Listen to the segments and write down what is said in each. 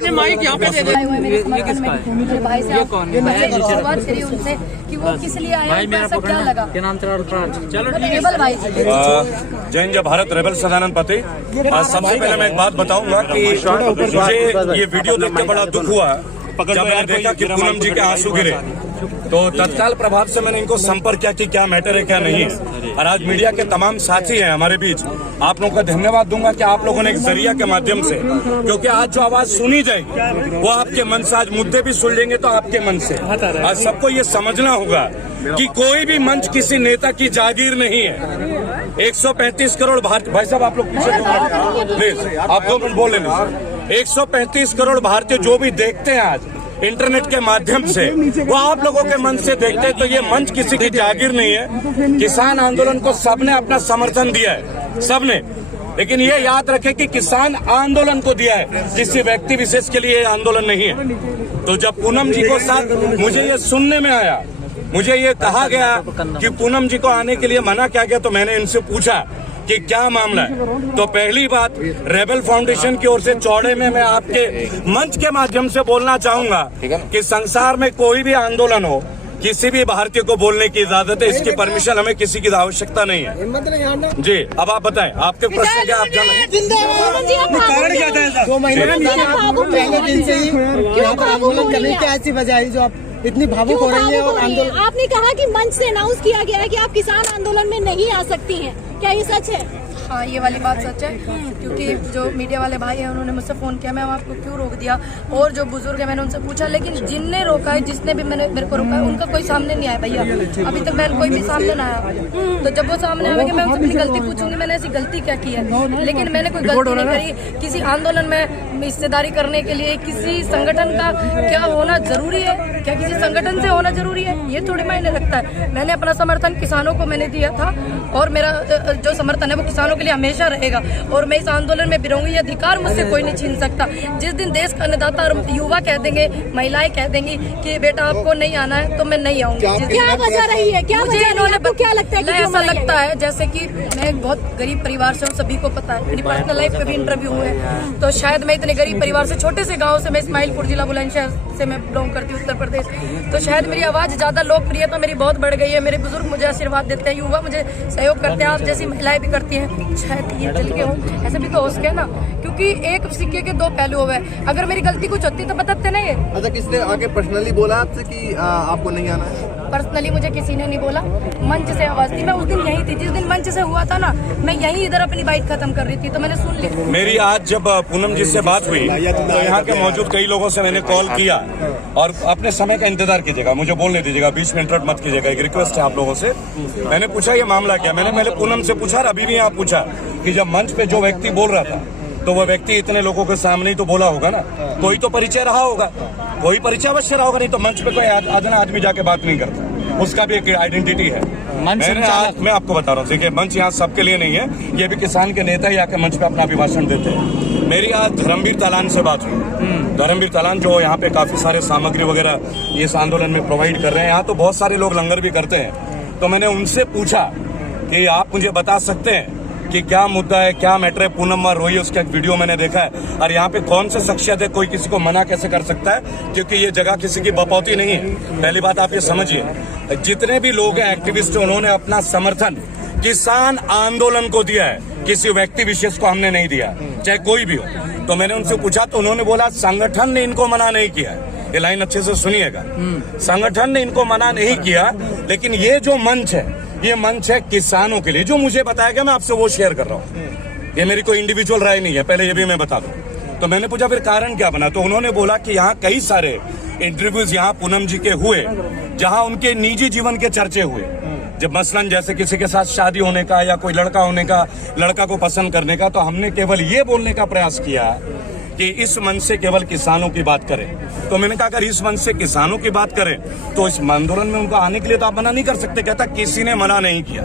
अपने माइक यहाँ पे दे दे। मेरे भाई से शुरुआत करी उनसे कि वो किस लिए आए, ऐसा क्या लगा। चलो केवल भाई जय हिंद, जय भारत, रेबल सदानंद पति। सबसे पहले मैं एक बात बताऊंगा कि मुझे ये वीडियो देख के बड़ा दुख हुआ जब मैंने देखा कि पूनम जी के आंसू गिरे, तो तत्काल प्रभाव से मैंने इनको संपर्क किया कि क्या मैटर है क्या नहीं है। और आज मीडिया के तमाम साथी हैं हमारे बीच, आप लोगों का धन्यवाद दूंगा कि आप लोगों ने एक जरिया के माध्यम से, क्योंकि आज जो आवाज सुनी जाएगी वो आपके मन से, आज मुद्दे भी सुन लेंगे तो आपके मन से। आज सबको ये समझना होगा कि कोई भी मंच किसी नेता की जागीर नहीं है। 135 करोड़ भारतीय, भाई साहब आप लोग पीछे प्लीज, आप 2 मिनट बोल लेना। 135 करोड़ भारतीय जो भी देखते हैं आज इंटरनेट के माध्यम से, वो आप लोगों के मन से देखते हैं, तो ये मंच किसी की जागीर नहीं है। किसान आंदोलन को सबने अपना समर्थन दिया है, सबने, लेकिन ये याद रखें कि किसान आंदोलन को दिया है, किसी व्यक्ति विशेष के लिए आंदोलन नहीं है। तो जब पूनम जी को साथ, मुझे ये सुनने में आया, मुझे ये कहा गया कि पूनम जी को आने के लिए मना किया गया, तो मैंने इनसे पूछा कि क्या मामला है। तो पहली बात, रेबल फाउंडेशन की ओर से चौड़े में मैं आपके मंच के माध्यम से बोलना चाहूंगा कि संसार में कोई भी आंदोलन हो, किसी भी भारतीय को बोलने की इजाजत है, इसकी परमिशन हमें किसी की आवश्यकता नहीं है। जी, अब आप बताएं, आपके प्रश्न क्या, आप कारण क्या था? 2 महीने पहले दिन से ही आंदोलन करने की ऐसी वजह है जो आप इतनी भावुक हो रही है। और आंदोलन, आपने कहा कि मंच से अनाउंस किया गया है कि आप किसान आंदोलन में नहीं आ सकती हैं, क्या ये सच है? हाँ, ये वाली बात सच है, क्योंकि जो मीडिया वाले भाई हैं उन्होंने मुझसे फोन किया, मैम आपको क्यों रोक दिया, और जो बुजुर्ग है मैंने उनसे पूछा, लेकिन जिनने रोका है, जिसने भी मेरे को रोका है, उनका कोई सामने नहीं आया भैया, अभी तक मैंने कोई भी सामने ना आया। तो जब वो सामने आएंगे मैं उनसे अपनी गलती पूछूंगी, मैंने ऐसी गलती क्या की है, लेकिन मैंने कोई गलती नहीं करी। किसी आंदोलन में हिस्सेदारी करने के लिए किसी संगठन का क्या होना जरूरी है, क्या किसी संगठन से होना जरूरी है, ये थोड़ी मायने रखता है। मैंने अपना समर्थन किसानों को मैंने दिया था, और मेरा जो समर्थन है वो किसानों के लिए हमेशा रहेगा, और मैं इस आंदोलन में भी रहूंगी। ये अधिकार मुझसे कोई नहीं छीन सकता। जिस दिन देश का अन्नदाता और युवा कह देंगे, महिलाएं कह देंगी कि बेटा आपको नहीं आना है, तो मैं नहीं आऊंगी। क्या वजह रही है, क्या मुझे इन्होंने, क्या लगता है? ऐसा लगता है जैसे कि मैं बहुत गरीब परिवार से हूँ, सभी को पता है, मेरी पर्सनल लाइफ पे भी इंटरव्यू हुए, तो शायद मैं इतने गरीब परिवार से, छोटे से गाँव से, मैं इस्माइलपुर जिला बुलंदशहर से मैं बिलोंग करती हूँ, उत्तर प्रदेश, तो शायद मेरी आवाज ज्यादा लोकप्रियता मेरी बहुत बढ़ गई है। मेरे बुजुर्ग मुझे आशीर्वाद देते हैं, युवा मुझे सहयोग करते हैं, आप जैसी महिलाएं भी करती हैं, शायद ये चल के हो, ऐसा भी तो हो सके ना, क्योंकि एक सिक्के के 2 पहलू हुए। अगर मेरी गलती कुछ होती तो बताते नहीं है। अच्छा, किसने आगे पर्सनली बोला आपसे कि आपको नहीं आना है? पर्सनली मुझे किसी ने नहीं बोला, मंच से आवाज थी। मैं उस दिन यही थी, जिस दिन मंच से हुआ था ना, मैं यही इधर अपनी बाइट खत्म कर रही थी, तो मैंने सुन ली। मेरी आज जब पूनम जी से बात हुई तो यहाँ के मौजूद कई लोगों से मैंने कॉल किया, और अपने समय का इंतजार कीजिएगा, मुझे बोलने दीजिएगा, बीच में इंटरप्ट मत कीजिएगा, एक रिक्वेस्ट है आप लोगों से। मैंने पूछा ये मामला क्या, मैंने पहले पूनम से पूछा, अभी भी आप पूछा कि जब मंच पे जो व्यक्ति बोल रहा था, तो वो व्यक्ति इतने लोगों के सामने ही तो बोला होगा ना, कोई तो परिचय रहा होगा, कोई परिचय अवश्य रहा होगा, नहीं तो मंच पे कोई आधना आदमी जाके बात नहीं करता, उसका भी एक आइडेंटिटी है। मैं आपको बता रहा हूँ, देखिए मंच यहाँ सबके लिए नहीं है, ये भी किसान के नेता ही आके मंच पे अपना अभिभाषण देते हैं। मेरी आज धर्मवीर तालान से बात हुई, धर्मवीर तालान जो यहाँ पे काफी सारे सामग्री वगैरह इस आंदोलन में प्रोवाइड कर रहे हैं, यहाँ तो बहुत सारे लोग लंगर भी करते हैं, तो मैंने उनसे पूछा कि आप मुझे बता सकते हैं कि क्या मुद्दा है, क्या मैटर है, पूनम और रोई, उसका एक वीडियो मैंने देखा है, और यहाँ पे कौन से शख्सियत है, कोई किसी को मना कैसे कर सकता है, क्योंकि ये जगह किसी की बपौती नहीं है। पहली बात आप ये समझिए, जितने भी लोग हैं एक्टिविस्ट, उन्होंने अपना समर्थन किसान आंदोलन को दिया है, किसी व्यक्ति विशेष को हमने नहीं दिया, चाहे कोई भी हो। तो मैंने उनसे पूछा तो उन्होंने बोला संगठन ने इनको मना नहीं किया। ये लाइन अच्छे से सुनिएगा, संगठन ने इनको मना नहीं किया, लेकिन ये जो मंच है, ये मंच है किसानों के लिए, जो मुझे बताया गया, मैं आपसे वो शेयर कर रहा हूँ। ये मेरी कोई इंडिविजुअल राय नहीं है, पहले ये भी मैं बता दूं। तो मैंने पूछा फिर कारण क्या बना, तो उन्होंने बोला कि यहाँ कई सारे इंटरव्यूज यहाँ पूनम जी के हुए, जहाँ उनके निजी जीवन के चर्चे हुए, जब मसलन जैसे किसी के साथ शादी होने का या कोई लड़का होने का, लड़का को पसंद करने का, तो हमने केवल ये बोलने का प्रयास किया कि इस मंच से केवल किसानों की बात करें। तो मैंने कहा अगर इस मंच से किसानों की बात करें तो इस आंदोलन में उनको आने के लिए तो आप मना नहीं कर सकते। कहता किसी ने मना नहीं किया,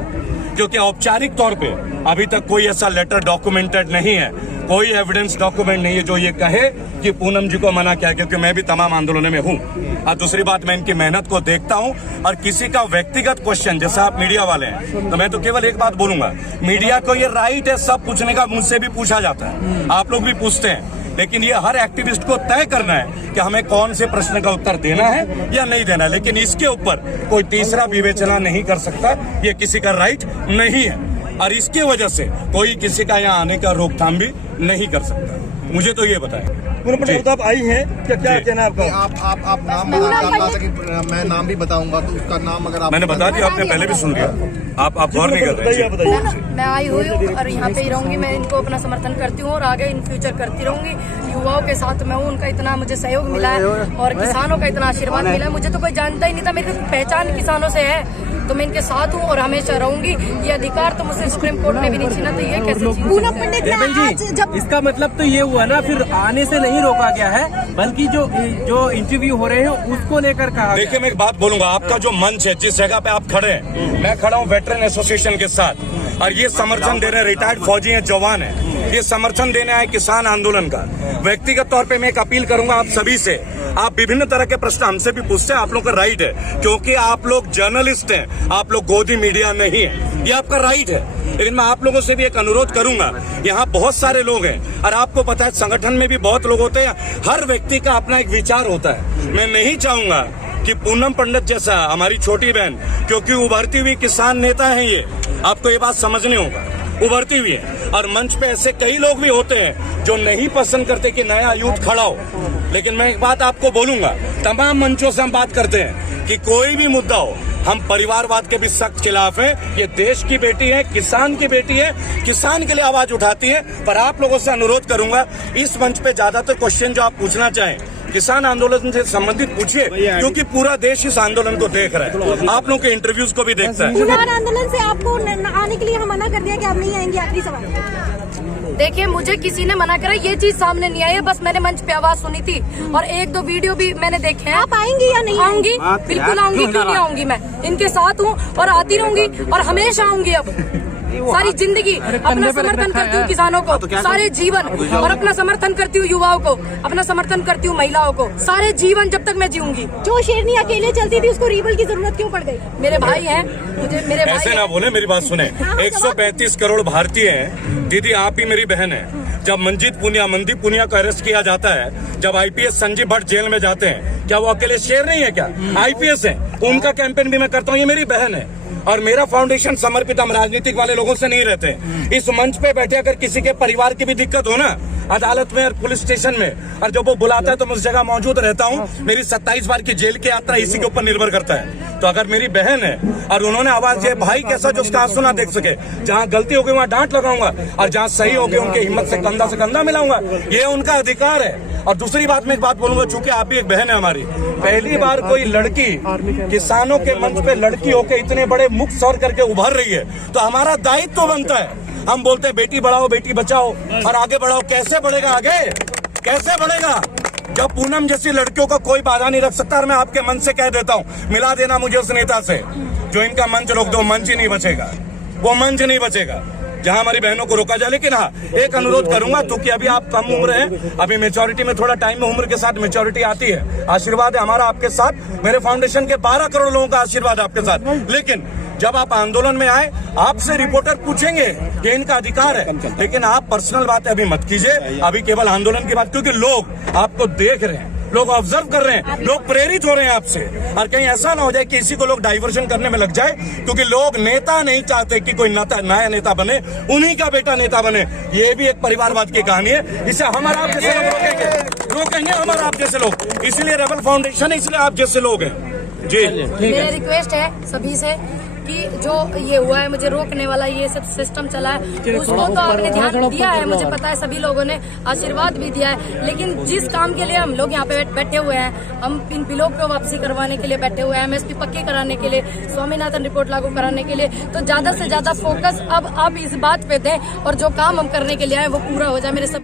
क्योंकि औपचारिक तौर पे अभी तक कोई ऐसा लेटर डॉक्यूमेंटेड नहीं है, कोई एविडेंस डॉक्यूमेंट नहीं है जो ये कहे कि पूनम जी को मना किया, क्योंकि मैं भी तमाम आंदोलनों में हूँ। और दूसरी बात, मैं इनकी मेहनत को देखता हूँ, और किसी का व्यक्तिगत क्वेश्चन, जैसे आप मीडिया वाले हैं, तो मैं तो केवल एक बात बोलूंगा, मीडिया को ये राइट है सब पूछने का, मुझसे भी पूछा जाता है, आप लोग भी पूछते हैं लेकिन ये हर एक्टिविस्ट को तय करना है कि हमें कौन से प्रश्न का उत्तर देना है या नहीं देना, लेकिन इसके ऊपर कोई तीसरा विवेचना नहीं कर सकता, ये किसी का राइट नहीं है और इसके वजह से कोई किसी का यहाँ आने का रोकथाम भी नहीं कर सकता। मुझे तो ये बताएं। आप आई हैं क्या कहना है आपका? आप नाम बता कि मैं नाम भी बताऊंगा तो उसका नाम अगर आप मैंने बता दिया, आपने पहले भी सुन लिया, आप गौर नहीं कर रहे हैं। मैं आई हुई हूँ और यहाँ पे ही रहूंगी। मैं इनको अपना समर्थन करती हूँ और आगे इन फ्यूचर करती रहूंगी। युवाओं के साथ मैं हूँ, उनका इतना मुझे सहयोग मिला है और किसानों का इतना आशीर्वाद मिला है। मुझे तो कोई जानता ही नहीं था, मेरी पहचान किसानों से है, तो मैं इनके साथ हूँ और हमेशा रहूंगी। ये अधिकार तो मुझे सुप्रीम कोर्ट ने भी नहीं छीना, तो ये कैसे पूनम पंडित जब इसका मतलब तो ये हुआ ना, फिर आने से नहीं रोका गया है, बल्कि जो इंटरव्यू हो रहे हैं उसको लेकर कहा। देखिए, मैं एक बात बोलूंगा, आपका जो मंच है, जिस जगह पे आप खड़े हैं, मैं खड़ा हूँ वेटरन एसोसिएशन के साथ और ये समर्थन दे रहे हैं, रिटायर्ड फौजी हैं, जवान है, ये समर्थन देने आए किसान आंदोलन का। व्यक्तिगत तौर पे मैं एक अपील करूंगा आप सभी से, आप विभिन्न तरह के प्रश्न हमसे भी पूछते हैं, आप लोग का राइट है, क्योंकि आप लोग जर्नलिस्ट हैं, आप लोग गोदी मीडिया नहीं है, ये आपका राइट है। लेकिन मैं आप लोगों से भी एक अनुरोध करूंगा, यहाँ बहुत सारे लोग हैं और आपको पता है संगठन में भी बहुत लोग होते हैं, हर व्यक्ति का अपना एक विचार होता है। मैं नहीं चाहूंगा कि पूनम पंडित जैसा हमारी छोटी बहन, क्योंकि उभरती हुई किसान नेता है ये, आपको ये बात समझनी होगा, उभरती हुई है और मंच पे ऐसे कई लोग भी होते हैं जो नहीं पसंद करते कि नया यूथ खड़ा हो। लेकिन मैं एक बात आपको बोलूंगा, तमाम मंचों से हम बात करते हैं कि कोई भी मुद्दा हो, हम परिवारवाद के भी सख्त खिलाफ हैं। ये देश की बेटी है, किसान की बेटी है, किसान के लिए आवाज उठाती है। पर आप लोगों से अनुरोध करूंगा, इस मंच पे ज्यादातर क्वेश्चन जो आप पूछना चाहें किसान आंदोलन से संबंधित पूछिए, क्योंकि पूरा देश इस आंदोलन को देख रहा है, आप लोगों के इंटरव्यूज को भी देखता है। किसान आंदोलन से आपको आने के लिए हम मना कर दिया कि आप नहीं आएंगे? आखिरी सवाल। देखिए, मुझे किसी ने मना करा, ये चीज सामने नहीं आई है, बस मैंने मंच पे आवाज सुनी थी और एक दो वीडियो भी मैंने देखे हैं। आप आएंगी या नहीं? आऊंगी, बिल्कुल आऊंगी, क्यों नहीं आऊंगी? मैं इनके साथ हूँ और आती रहूंगी और हमेशा आऊंगी। अब सारी जिंदगी अपना समर्थन करती हूँ किसानों को, सारे जीवन, और अपना समर्थन करती हूँ युवाओं को, अपना समर्थन करती हूँ महिलाओं को, सारे जीवन जब तक मैं जीऊंगी। जो शेरनी अकेले चलती थी उसको रीबल की जरूरत क्यों पड़ गई? मेरे भाई हैं, मुझे मेरे भाई ऐसे ना बोले, मेरी बात सुने। 135 करोड़ भारतीय हैं दीदी, आप ही मेरी बहन है। जब मनदीप पुनिया को अरेस्ट किया जाता है, जब आईपीएस संजीव भट्ट जेल में जाते हैं, क्या वो अकेले शेर नहीं है? क्या आईपीएस है? उनका कैंपेन भी मैं करता हूँ, ये मेरी बहन है और मेरा फाउंडेशन समर्पित, हम राजनीतिक वाले लोगों से नहीं रहते। इस मंच पे बैठे अगर किसी के परिवार की भी दिक्कत हो ना, अदालत में और पुलिस स्टेशन में, और जब वो बुलाता है तो मैं उस जगह मौजूद रहता हूँ। मेरी 27 बार की जेल की यात्रा इसी के ऊपर निर्भर करता है। तो अगर मेरी बहन है और उन्होंने आवाज दिया, भाई कैसा जो उसका आंसू ना देख सके, जहाँ गलती हो गई वहाँ डांट लगाऊंगा और जहाँ सही हो गई उनके हिम्मत से कंधा मिलाऊंगा, ये उनका अधिकार है। और दूसरी बात, मैं एक बात बोलूंगा, चूंकि आप भी एक बहन है हमारी, पहली बार कोई लड़की किसानों के मंच पे लड़की होकर इतने बड़े मुख सौर करके उभर रही है, तो हमारा दायित्व तो बनता है। हम बोलते हैं बेटी बढ़ाओ, बेटी बचाओ और आगे बढ़ाओ, कैसे बढ़ेगा आगे? कैसे बढ़ेगा जब पूनम जैसी लड़कियों का कोई बाधा नहीं रख सकता? और मैं आपके मन से कह देता हूँ, मिला देना मुझे उस नेता से जो इनका मंच रोक दो, मंच ही नहीं बचेगा, वो मंच नहीं बचेगा जहां हमारी बहनों को रोका जाए। लेकिन हाँ, एक अनुरोध करूंगा, क्योंकि अभी आप कम उम्र हैं, अभी मेच्योरिटी में थोड़ा टाइम में, उम्र के साथ मेच्योरिटी आती है। आशीर्वाद है हमारा आपके साथ, मेरे फाउंडेशन के 12 करोड़ लोगों का आशीर्वाद आपके साथ। लेकिन जब आप आंदोलन में आए, आपसे रिपोर्टर पूछेंगे कि इनका अधिकार है, लेकिन आप पर्सनल बातें अभी मत कीजिए, अभी केवल आंदोलन की बात, क्योंकि लोग आपको देख रहे हैं, लोग ऑब्जर्व कर रहे हैं, लोग प्रेरित हो रहे हैं आपसे। और कहीं ऐसा ना हो जाए कि इसी को लोग डाइवर्शन करने में लग जाए, क्योंकि लोग नेता नहीं चाहते कि कोई नया नेता बने, उन्हीं का बेटा नेता बने। ये भी एक परिवारवाद की कहानी है, इसे हमारा आप जैसे लोग रोकेंगे हमारा आप जैसे लोग, इसलिए रेबल फाउंडेशन है, इसलिए आप जैसे लोग हैं जी। मेरा रिक्वेस्ट है सभी से कि जो ये हुआ है, मुझे रोकने वाला ये सब सिस्टम चला है, उसको तो आपने ध्यान दिया है, मुझे पता है, सभी लोगों ने आशीर्वाद भी दिया है। लेकिन जिस काम के लिए हम लोग यहाँ पे बैठे हुए हैं, हम इन बिलों को वापसी करवाने के लिए बैठे हुए हैं, एमएसपी पक्के कराने के लिए, स्वामीनाथन रिपोर्ट लागू कराने के लिए, तो ज्यादा से ज्यादा फोकस अब आप इस बात पे दें और जो काम हम करने के लिए आए वो पूरा हो जाए। मेरे सब